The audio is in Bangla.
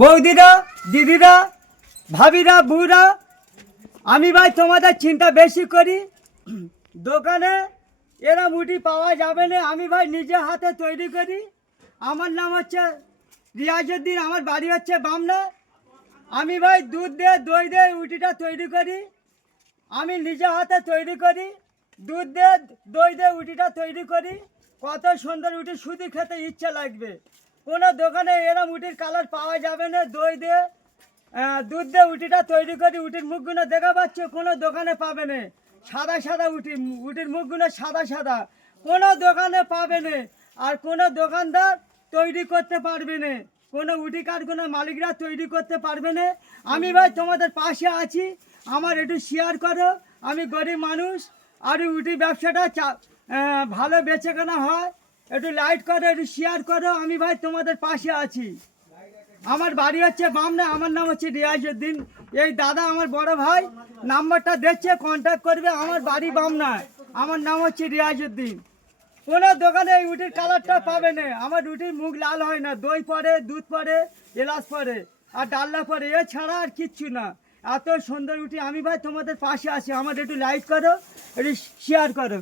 বৌদিরা, দিদিরা, ভাবিরা, বুড়া, আমি ভাই তোমাদের চিন্তা বেশি করি। দোকানে এরা মুটি পাওয়া যাবে না, আমি ভাই নিজে হাতে তৈরি করি। আমার নাম হচ্ছে রিয়াজউদ্দিন, আমার বাড়ি হচ্ছে বামনা। আমি ভাই দুধ দিয়ে দই দিয়ে রুটিটা তৈরি করি, আমি নিজে হাতে তৈরি করি। দুধ দিয়ে দই দিয়ে রুটিটা তৈরি করি, কত সুন্দর রুটি, শুধু খেতে ইচ্ছে লাগবে। কোনো দোকানে এরম রুটির কালার পাওয়া যাবে না। দই দিয়ে দুধ দিয়ে রুটিটা তৈরি করি, রুটির মুখগুলো দেখা পাচ্ছ, কোনো দোকানে পাবে না। সাদা সাদা রুটির মুখগুলো সাদা সাদা, কোনো দোকানে পাবে না। আর কোনো দোকানদার তৈরি করতে পারবে না, কোনো রুটি কারখানার মালিকরা তৈরি করতে পারবে না। আমি ভাই তোমাদের পাশে আছি, আমার একটু শেয়ার করো। আমি গরিব মানুষ, আর রুটি ব্যবসাটা ভালো বেচেকেনা হয়, একটু লাইক করো, একটু শেয়ার করো। আমি ভাই তোমাদের পাশে আছি। আমার বাড়ি হচ্ছে বামনা, আমার নাম হচ্ছে রিয়াজউদ্দিন। এই দাদা আমার বড় ভাই, নাম্বারটা দিচ্ছে, কন্ট্যাক্ট করবে। আমার বাড়ি বামনা, আমার নাম হচ্ছে রিয়াজউদ্দিন। কোনো দোকানে এই রুটির কালারটা পাবে না। আমার রুটির মুখ লাল হয় না, দই পড়ে, দুধ পড়ে, এলাচ পড়ে, আর ডাল্লা পড়ে, এছাড়া আর কিচ্ছু না। এত সুন্দর রুটি। আমি ভাই তোমাদের পাশে আছি, আমার একটু লাইক করো, একটু শেয়ার করো।